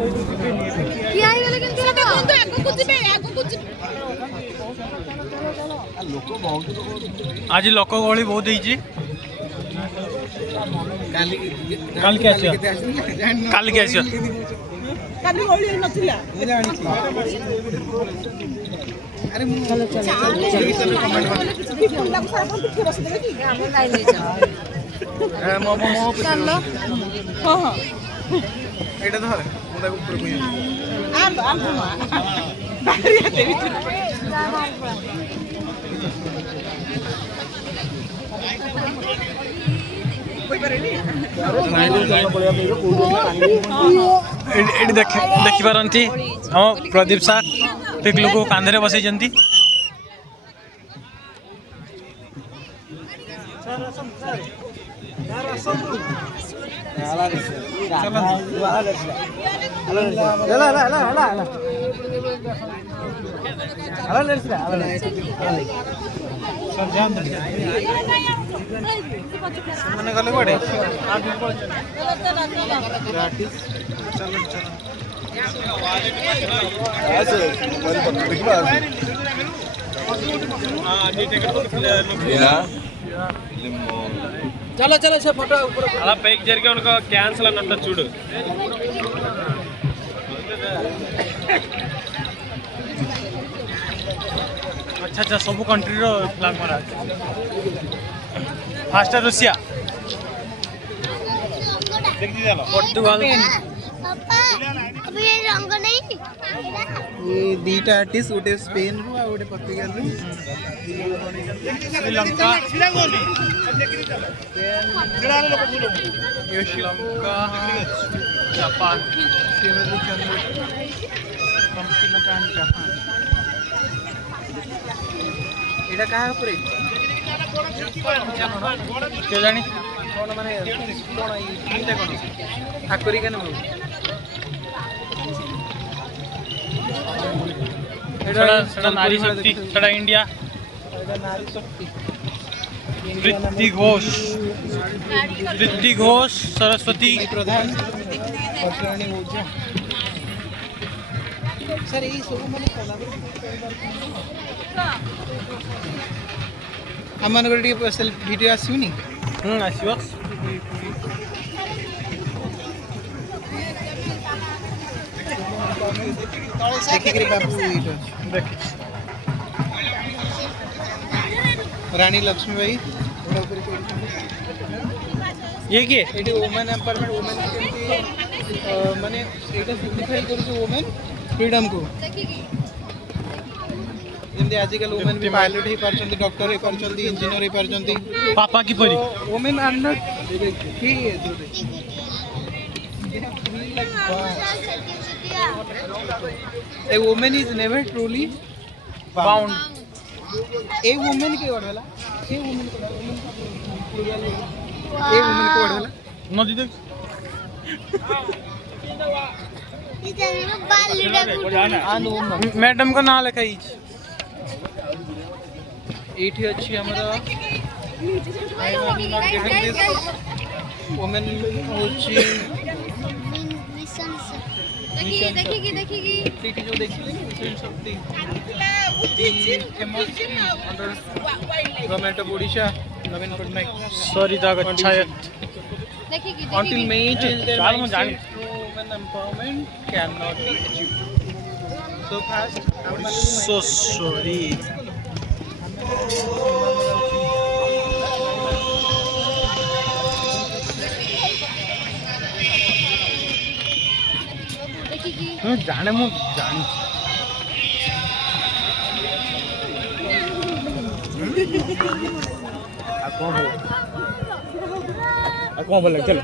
किया ही वाला केन सेटा कोन आगो कुछ आज लोक गहली बहुत होईची काल के आसियो काल के आसियो काली गहली नथिला मैं जानी छी अरे मु चलो फुला को सारा पिठे बस देबे की हम लाई ले जा मो चलो हां हां एटा धर मु ताको ऊपर कोई आम बाहरिया देबी देखी पारती हम प्रदीप सार पिकलू को कांधे बसई मैंने गले बड़े चलो चलो से फोटो ऊपर అలా పైకి జరిగే ఉనక క్యాన్సిల్ అన్నట్టు చూడు अच्छा अच्छा सब कंट्री रो फ्लैग मारा फास्ट रशिया देख दी चलो पोर्तुगाल पापा अभी ये रंग नहीं ये दीटा आर्टिस्ट उटे स्पेन रो आ उटे पोर्तुगाल रो श्रीलंका ये श्रीलंका जापान जापान एटा कहा ऊपर के जानी कोन माने कोन इते कोन आकरी केन मु एटा नारी शक्ति एटा इंडिया एटा नारी शक्ति ऋतिक घोष सरस्वती प्रधान पटराणी ओझा सर ये सब माने हम मन गोटी सेल्फ वीडियो आसीउनी आसीबो देखि के बाबू इटा देख रानी लक्ष्मी भाई बड़ा ऊपर ये के एटी वुमेन एम्पावरमेंट वुमेन केमती माने एटा सिग्निफाई करू वुमेन फ्रीडम को जमते आजकल वुमेन भी पायलट ही पारचंती डॉक्टर ही पारचंती इंजीनियर ही पारचंती पापा की परी वुमेन आर नॉट ही a woman is never truly bound a woman के वडला ए वुमेन को वडला नदी देख इधर बाल लीडर मैडम का नाम लिखा ही एठी अछि हमरा वुमेन होछि देखिए एठी जो देखिले mission Shakti famous under government of Odisha Naveen Patnaik सरिता गच्छायत until May change their चाल में mindset जानी through women empowerment cannot be achieved so fast so sorry जाने मु जानी कौन बोले चलो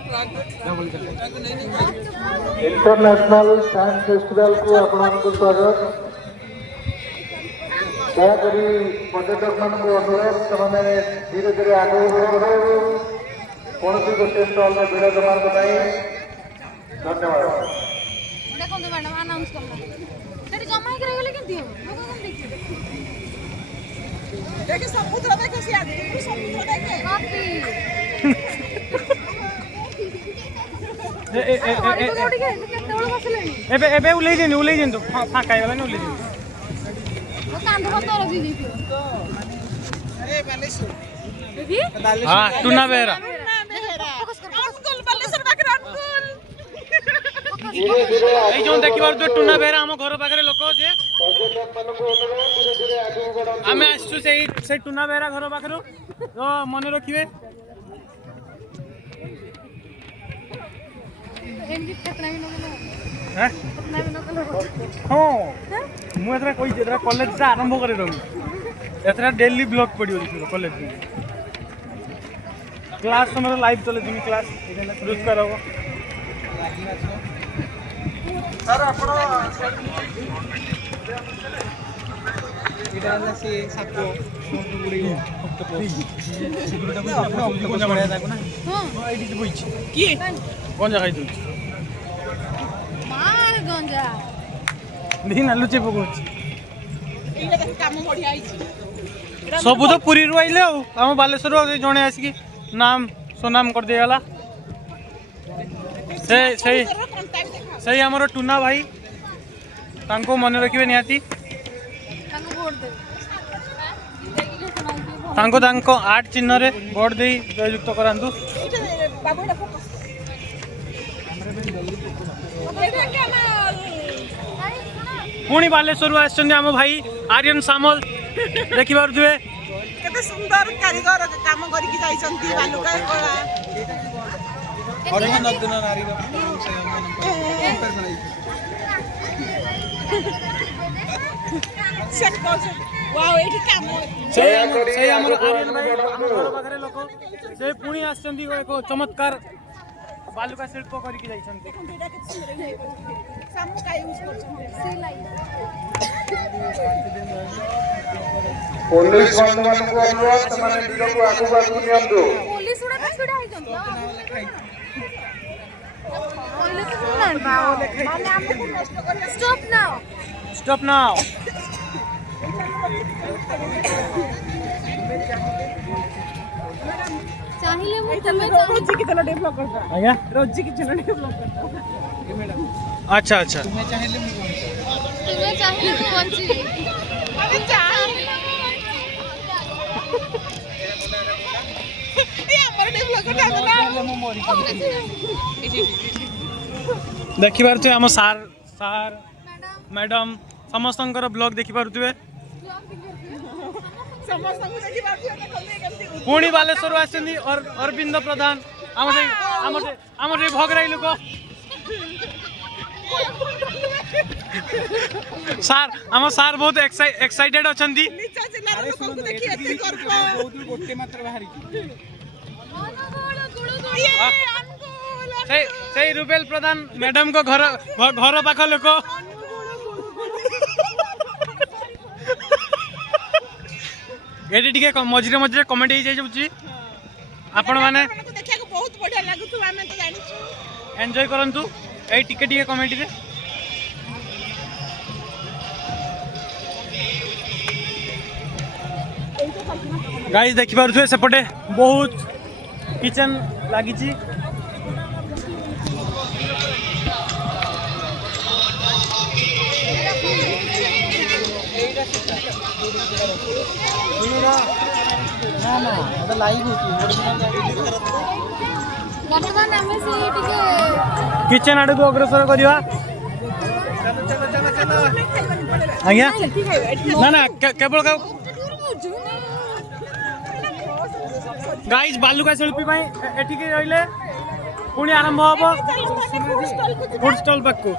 इंटरनेशनल साइंस फेस्टिवल को आपको स्वागत दयाकोरी पर्यटक मान अनुरोध से धीरे धीरे आगे बढ़े कौन सी गोटे स्टल में विराजमान बनाई धन्यवाद देखो मैडम अनाउंस करना सेठी जमा ही रह गेले केंती हो लोग कौन देखि देखे समुद्र देखे से आगे समुद्र देखे काफी ए ए ए ए କେତେବେଳେ ବସିଲେଣି ଏବେ ଏବେ ଉଲେଇ ଦିଅନ୍ତୁ ଫାଙ୍କା ହେଇଗଲାନି ଉଲେଇ ଦିଅନ୍ତୁ ମୋ କାନ୍ଧ ଫାନ୍ଧ ରଖି ଦେଇଥିବ अरे बालेश्वर ବେବି ହଁ ଟୁନା ବେହେରା ଧୀରେ ଧୀରେ ଏଇ ଯୋଉ ଦେଖିପାରୁଥିବେ ଟୁନା ବେହେରା ଆମ ଘର ପାଖରେ ଲୋକ ଯେ ପର୍ଯ୍ୟଟକମାନଙ୍କୁ ଅନୁରୋଧ ଧୀରେ ଧୀରେ ଆଗକୁ ବଢ଼ନ୍ତୁ। ଆମେ ଆସିଛୁ ସେଇ ଟୁନା ବେହେରା ଘର ପାଖରୁ ତ ମନେ ରଖିବେ ଏମିତି ଫେତନା ବି ନକଲେ ହେଁ? ଫେତନା ବି ନକଲେ ହଁ ମୁଁ ଏଥର କହିଛି ଏଥର କଲେଜଟା ଆରମ୍ଭ କରିଦେବି ଏଥର ଡେଲି ବ୍ଲଗ ପଡ଼ିବ ଦେଖିବ କଲେଜ କ୍ଲାସ୍ ସମୟରେ ଲାଇଭ୍ ଚଲେଇଥିବି କ୍ଲାସ୍ ରୋଜଗାର ହବ सर आपण इटा से साको गुडी सिक्युरिटी को बढिया ताको ना ହଁ ଏଇଠି ବଇଛି की ଗଞ୍ଜା ଖାଇଦେଉଛି ମାର ଗଞ୍ଜା ଦେଖି ନାଲୁଚି ପକଉଛି एटा काम बढिया आइछि ସବୁ ତ ପୁରୀରୁ ଆଇଲେ ଆଉ ଆମ ବାଲେଶ୍ୱରରୁ ଜଣେ ଆସିକି ନାମ ସୁନାମ କରିଦେଇଗଲା ସେଇ ଆମର ଟୁନା ଭାଇ ତାଙ୍କୁ ମନେ ରଖିବେ ନିହାତି ତାଙ୍କୁ ଭୋଟ ଦେବେ ତାଙ୍କ ଆର୍ଟ ଚିହ୍ନରେ ଭୋଟ ଦେଇ ଜୟଯୁକ୍ତ କରାନ୍ତୁ ପୁଣି ବାଲେଶ୍ୱରରୁ ଆସିଛନ୍ତି ଆମ ଭାଇ ଆର୍ୟନ ସାମଲ ଦେଖିପାରୁଥିବେ କେତେ ସୁନ୍ଦର କାରିଗର କାମ କରିକି ଯାଇଛନ୍ତି ବାଲୁକା କଳା और नगन नारी ସେ କହୁଛନ୍ତି ୱାଓ ଏଇଠି କାମ ସେଇ ଆମର ଆର୍ୟନ ଭାଇ ଆମ ଘର ପାଖରେ ଲୋକ ସେ ପୁଣି ଆସିଛନ୍ତି ଏକ ଚମତ୍କାର ବାଲୁକା ଶିଳ୍ପ କରିକି ଯାଇଛନ୍ତି ଏଇଟା କେତେ ସୁନ୍ଦର ହେଇଛି ସାମୁକା ୟୁଜ କରୁଛନ୍ତି ପୋଲିସ ବନ୍ଧୁମାନଙ୍କୁ ଅନୁରୋଧ ସେମାନେ ଭିଡ଼କୁ ଆଗକୁ ନିଅନ୍ତୁ। ପୋଲିସ ଗୁଡା ତ ଛିଡା ହେଇଛନ୍ତି କହିଲେ ତ ଶୁଣୁନାହାନ୍ତି ମାନେ ଆମକୁ ନଷ୍ଟ କରିବା ଷ୍ଟପ୍ ନାଓ ଷ୍ଟପ୍ ନାଓ ଚାହିଁଲେ ମୁଁ ତୁମେ ରୋଜି କି ତଲ ଡେଭଲପ କରता ଆଜ୍ଞା ରୋଜି କି ତଲ ଡେଭଲପ କରता ଆଚ୍ଛା ଆଚ୍ଛା ତୁମେ ଚାହିଁଲେ ମୁଁ ବଞ୍ଚିବି ଆମେ ଚାହିଁଲେ ଆମର ଡେଭଲପ କରତା ଦେଖିପାରୁଥିବେ ଆମ ସାର୍ ମ୍ୟାଡ଼ାମ୍ ସମସ୍ତଙ୍କର ବ୍ଲଗ ଦେଖିପାରୁଥିବେ ସମସ୍ତଙ୍କୁ ଦେଖି ପାରୁଥିବେ କେମିତି ପୁଣି ବାଲେଶ୍ୱରରୁ ଆସିଛନ୍ତି ଅରବିନ୍ଦ ପ୍ରଧାନ ଆମର ସେଇ ଭଗରାଇ ଲୋକ ସାର୍ ଆମ ସାର୍ ବହୁତ ଏକ୍ସାଇଟେଡ୍ ଅଛନ୍ତି ନିଜ ଜିଲ୍ଲାର ଲୋକଙ୍କୁ ଦେଖି ଏତେ ଗର୍ବ गोटे मात्र बाहरी ସେଇ ରୁବେଲ ପ୍ରଧାନ ମ୍ୟାଡ଼ାମଙ୍କ ଘର ପାଖ ଲୋକ ଏଠି ଟିକେ ମଝିରେ ମଝିରେ କମେଣ୍ଟ ହେଇଯାଉଛି ଆପଣ ମାନେ ଦେଖିବାକୁ ବହୁତ ବଢିଆ ଲାଗୁଥିବ ଆମେ ତ ଜାଣିଛୁ ଏନ୍ଜୟ କରନ୍ତୁ ଏଇ ଟିକେ କମେଣ୍ଟରେ ଗାଇସ୍ ଦେଖିପାରୁଥିବେ ସେପଟେ ବହୁତ କିଚେନ୍ ଲାଗିଛି ବର୍ତ୍ତମାନ ଆମେ ସେ ଟିକେ କିଚେନ୍ ଆଡ଼କୁ ଅଗ୍ରସର କରିବା ଆଜ୍ଞା ନା କେବଳ ଗାଇସ୍ ବାଲୁକା ଶିଳ୍ପୀ ପାଇଁ ଏଠିକି ରହିଲେ ପୁଣି ଆରମ୍ଭ ହବ ଫୁଡ୍ ଷ୍ଟଲ୍ ପାଖକୁ